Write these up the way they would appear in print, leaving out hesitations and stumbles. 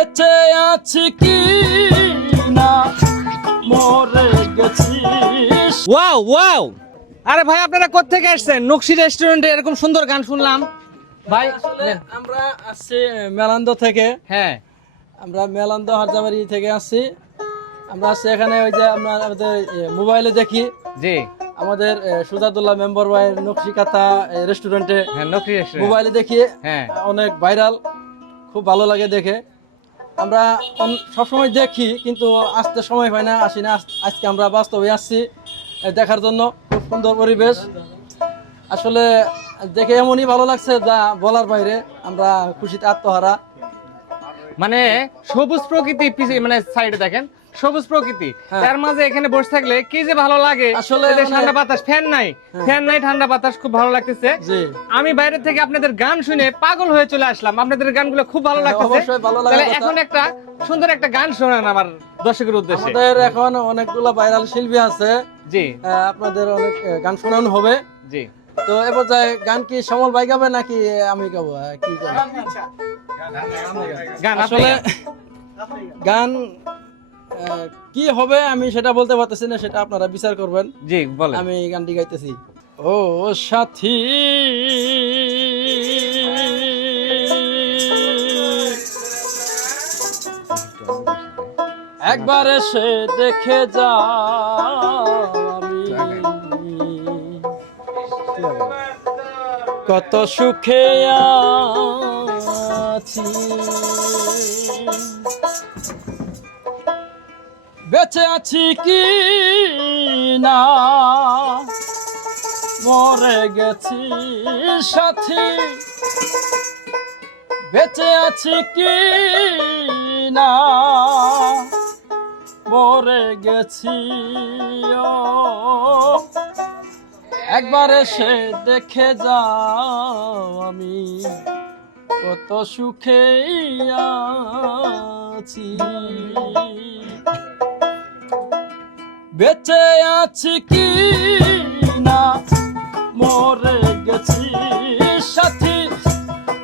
বেঁচে আছি কি না মরে গেছি। ওয়াও ওয়াও, আরে ভাই আপনারা কোত্থেকে আসছেন? নকশি রেস্টুরেন্টে এরকম সুন্দর গান শুনলাম ভাই। আসলে আমরা আসছি মেলান্দ থেকে। হ্যাঁ, আমরা মেলান্দ হারজাবাড়ি থেকে আসছি। আমরা আসছি এখানে ওই যে আমরা আমাদের মোবাইলে দেখি জি আমাদের সুজাতুল্লাহ মেম্বার ভাইয়ের নকশিকাতা রেস্টুরেন্টে হ্যাঁ, নকশি রেস্টুরেন্ট। মোবাইলে দেখি হ্যাঁ অনেক ভাইরাল, খুব ভালো লাগে দেখে। আমরা সবসময় দেখি কিন্তু আসতে সময় পাই না, আসি না। আজকে আমরা বাস্তবে আসছি দেখার জন্য। খুব সুন্দর পরিবেশ, আসলে দেখে এমনই ভালো লাগছে যা বলার বাইরে। আমরা খুশিতে আত্মহারা। মানে সবুজ প্রকৃতি মানে সাইডে দেখেন সবুজ প্রকৃতি, হ্যাঁ। তার মাঝে এখানে বসে থাকলে কি যে ভালো লাগে। আসলে এই যে মানে- ঠান্ডা বাতাস, ফ্যান নাই, ফ্যান নাই, ঠান্ডা বাতাস, খুব ভালো লাগতেছে। জি। আমি বাইরে থেকে আপনাদের গান শুনে পাগল হয়ে চলে আসলাম। আপনাদের গানগুলো খুব ভালো লাগতেছে। অবশ্যই ভালো লাগার তাহলে কথা। এখন একটা সুন্দর একটা গান শোনান আমার দর্শকের উদ্দেশ্যে। আমাদের এখন অনেকগুলো ভাইরাল শিল্পী আছে, জি আপনাদের অনেক গান শোনানো হবে। জি, তো এ পর্যায়ে গান কি সমল ভাই গাবে নাকি আমি গাবো? কি গাবো? গান আসলে আসলে গান কি হবে আমি সেটা বলতে পারতেছি না, সেটা আপনারা বিচার করবেন। জি বলেন। আমি গানটি গাইতেছি। ও সাথী একবার এসে দেখে যা, আমি কত সুখে আছি। বেঁচে আছি কি না মরে গেছি সাথী। বেঁচে আছি কি না মরে গেছি। ও একবার এসে দেখে যাও, আমি কত সুখে আছি। বেঁচে আছি কি না মরে গেছি সাথী।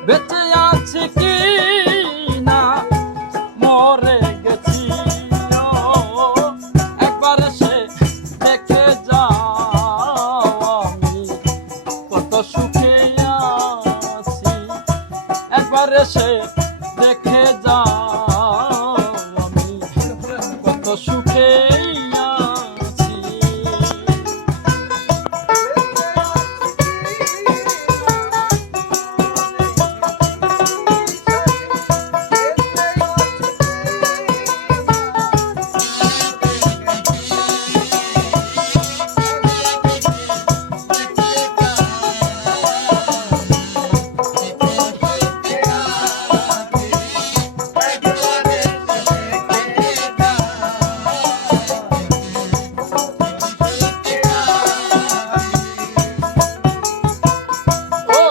বেঁচে আছি কি না মরে গেছি। ও একবার সে দেখে যাও, আমি কত সুখে আছি। একবার সে দেখে যাও, আমি কত সুখে আছি। ও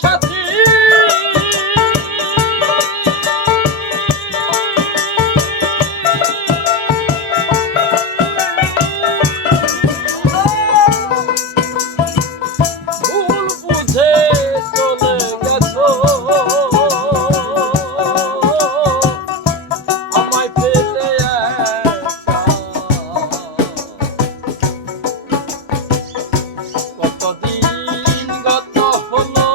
সাথী ভুল বুঝে চলে গেছো, আমায় ফেলে একা। কতদিন গত হলো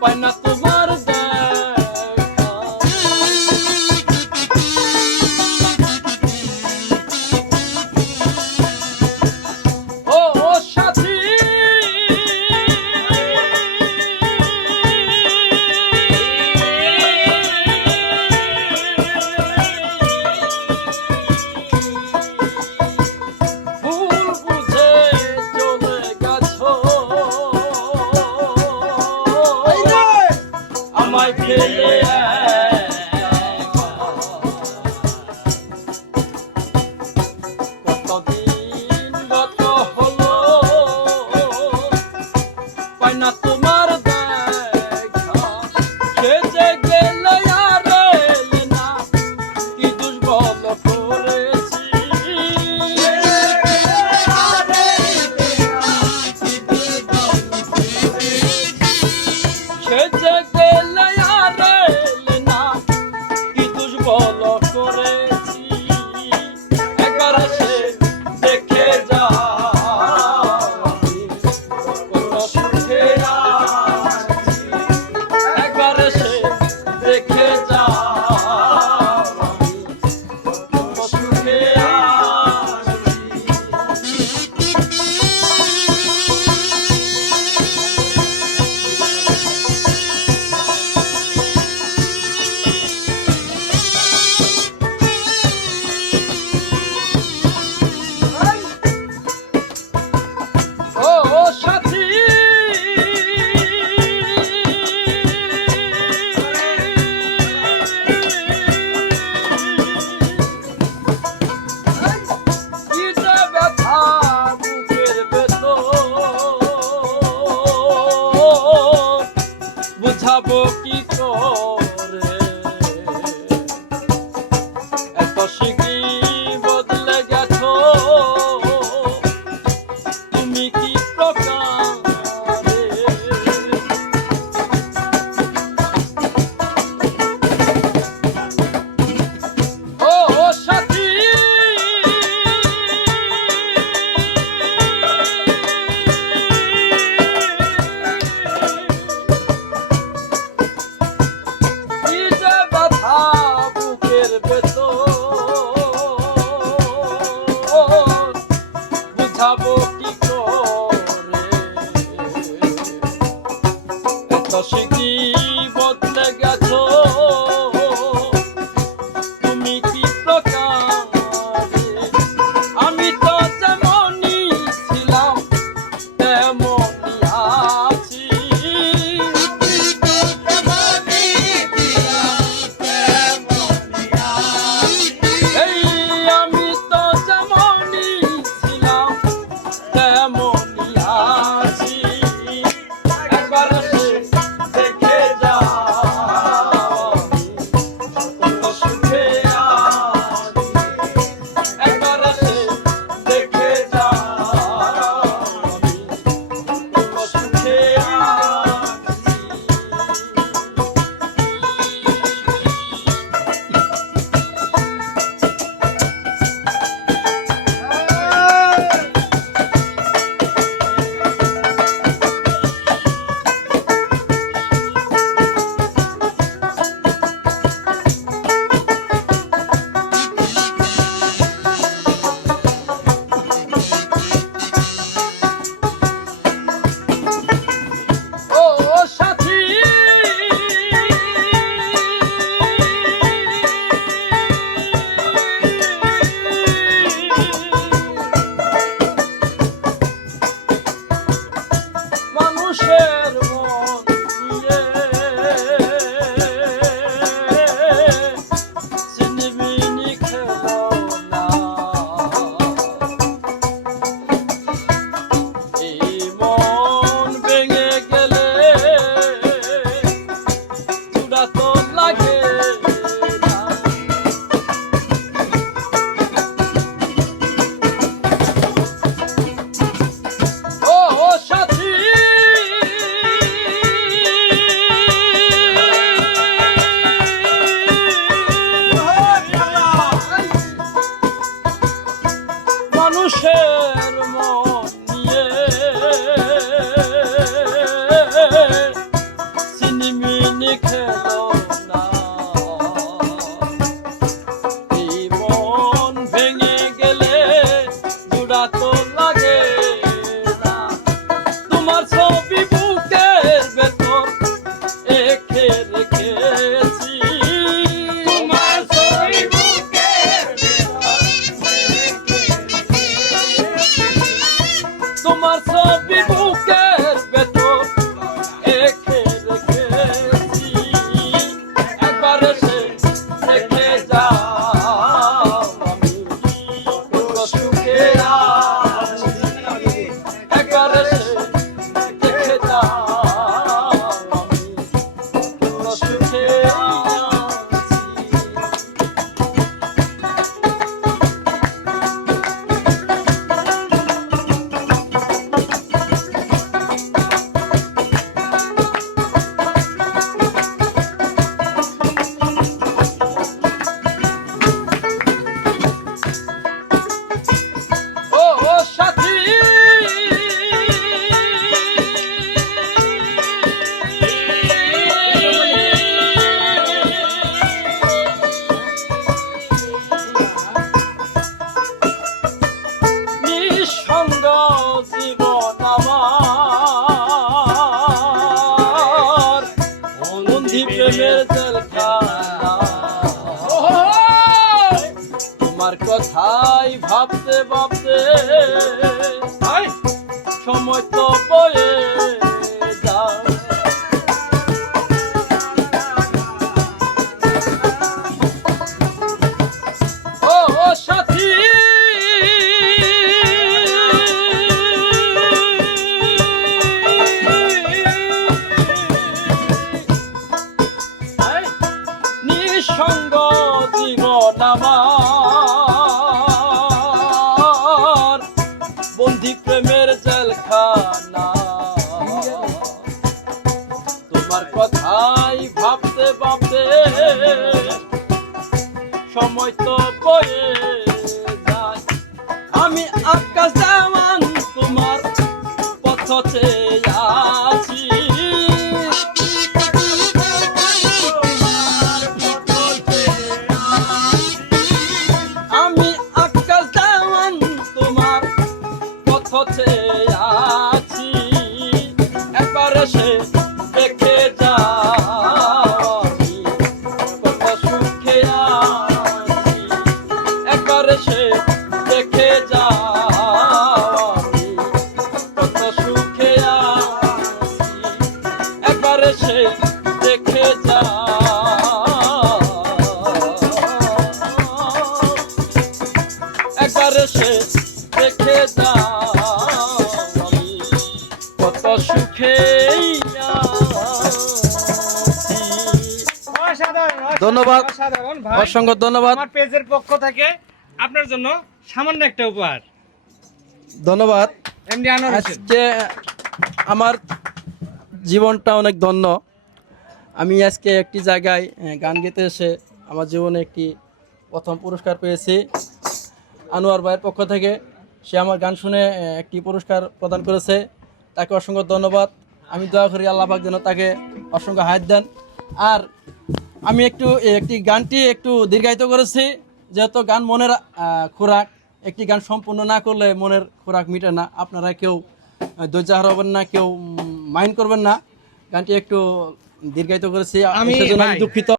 পাই না তোমার দেখা। ও সাথী ভুল বুঝে চলে গেছো, আমায় ফেলে একা। কতদিন গত হলো পাই না তোমার দেখা। সে যে গেলে আর এলে না, কি দুর্বল করেছি। সে যে গেলে আর এলে লাগে না। ও সাথী মানুষের মন নিয়ে চিনিমিনি খেলো না, এই মন ভেঙে গেলে জোড়া তো লাগে না। তোমার ছবি বুকের ভেতর এঁকে রেখেছি, তোমার ছবি তোমার ছবি বুকের ভেতর এঁকে রেখেছি। একবার এসে দেখে যাও আমি কত সুখে আছি। একবার এসে দেখে যাও আমি কত সুখে আছি। ও সাথী নিঃসঙ্গ জীবন আমার, বন্ধি প্রেমের জেলখানা। তোমার কথাই ভাবতে ভাবতে সময় তো বয়ে যায়। ও সাথী নিঃসঙ্গ জীবন আমার, বন্দি প্রেমের জেলখানা। তোমার কথাই ভাবতে ভাবতে সময় তো বয়ে যায়। আমি আকাশ দেওয়ান তোমার পথ চেয়ে আছি, আমি আকাশ দেওয়ান তোমার পথ চেয়ে আছি। একবার এসে দেখে যাও আমি কত সুখে আছি। একবার এসে দেখে যাও আমি কত সুখে আছি। একবার এসে দেখে যাও, একবার এসে দেখে যাও আমি কত সুখে ধন্যবাদ, অসাধারণ ভাই। অসংখ্য ধন্যবাদ, আমার পেজের পক্ষ থেকে আপনার জন্য সামান্য একটা উপহার। ধন্যবাদ। এমডি আনোয়ার হোসেন। আজকে আমার জীবনটা অনেক ধন্য। আমি আজকে একটি জায়গায় গান গেতে এসে আমার জীবনে একটি প্রথম পুরস্কার পেয়েছি আনোয়ার ভাইয়ের পক্ষ থেকে। সে আমার গান শুনে একটি পুরস্কার প্রদান করেছে, তাকে অসংখ্য ধন্যবাদ। আমি দয়া করি আল্লাহ পাক যেন তাকে অসংখ্য হায়াত দেন। আর আমি একটি গানটি একটু দীর্ঘায়িত করেছি, যেহেতু গান মনের খোরাক। একটি গান সম্পূর্ণ না করলে মনের খোরাক মিটে না। আপনারা কেউ ধৈর্য হারাবেন না, কেউ মাইন্ড করবেন না। গানটি একটু দীর্ঘায়িত করেছি, সেজন্য আমি দুঃখিত।